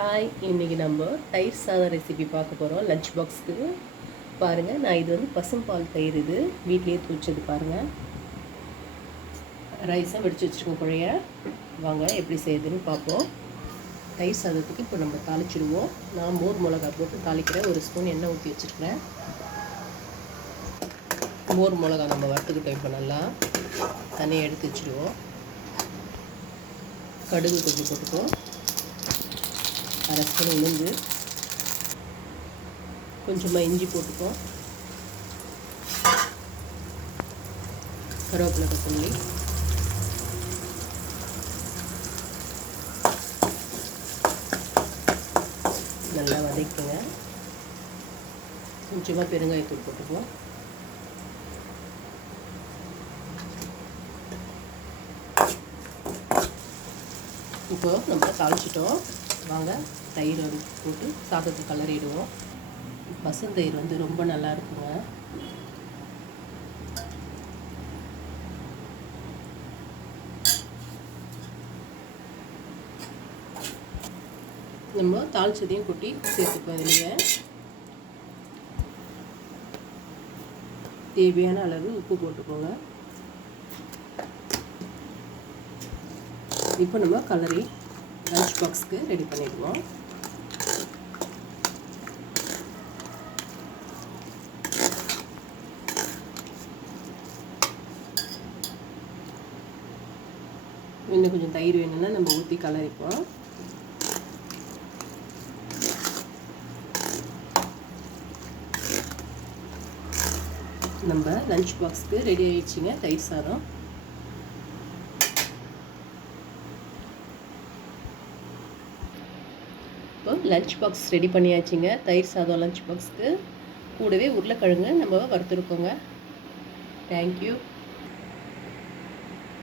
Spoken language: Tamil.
ஹாய், இன்றைக்கி நம்ம தயிர் சாதம் ரெசிபி பார்க்க போகிறோம். லஞ்ச் பாக்ஸ்க்கு பாருங்கள். நான் இது வந்து பசும்பால் தயிர், இது வீட்லேயே தூச்சது. பாருங்கள், ரைஸாக வெடிச்சு வச்சுருக்கோம் குழைய. வாங்க எப்படி செய்யுதுன்னு பார்ப்போம். தயிர் சாதத்துக்கு இப்போ நம்ம தாளிச்சிடுவோம். நான் மோர் மிளகா போட்டு தாளிக்கிறேன். ஒரு ஸ்பூன் எண்ணெய் ஊற்றி வச்சுருக்கிறேன். மோர் மிளகா நம்ம வறுத்துக்கிட்டோம். இப்போ நல்லா தனியாக எடுத்து வச்சுடுவோம். கடுகு கொஞ்சம் போட்டுக்குவோம். அரை ஸ்பூன் உளுந்து, கொஞ்சமாக இஞ்சி போட்டுப்போம். கருவேப்பிலை, கொத்தமல்லி, நல்லா வதக்குங்க. கொஞ்சமாக பெருங்காயத்தூள் போட்டுப்போம். இப்போ நம்ம தாளிச்சிட்டோம். வாங்க தயிர் போட்டு சாதத்தை கலரிடுவோம். பசுந்தயிர் வந்து ரொம்ப நல்லா இருக்குங்க. நம்ம தாளிச்சதையும் கொட்டி சேர்த்துப்போம். இதுலேயே தேவையான அளவு உப்பு போட்டுக்கோங்க. இப்போ நம்ம கலரி லஞ்ச் பாக்ஸ்க்கு ரெடி பண்ணிடுவோம். இன்னும் கொஞ்சம் தயிர் வேணும்னா நம்ம ஊற்றி கலரிப்போம். நம்ம லஞ்ச் பாக்ஸ்க்கு ரெடி ஆயிடுச்சுங்க தயிர் சாதம். இப்போ லஞ்ச் பாக்ஸ் ரெடி பண்ணியாச்சுங்க. தயிர் சாதம் லஞ்ச் பாக்ஸ்க்கு கூடவே உருளைக்கிழங்கு நம்ம வறுத்துருக்கோங்க. தேங்க்யூ.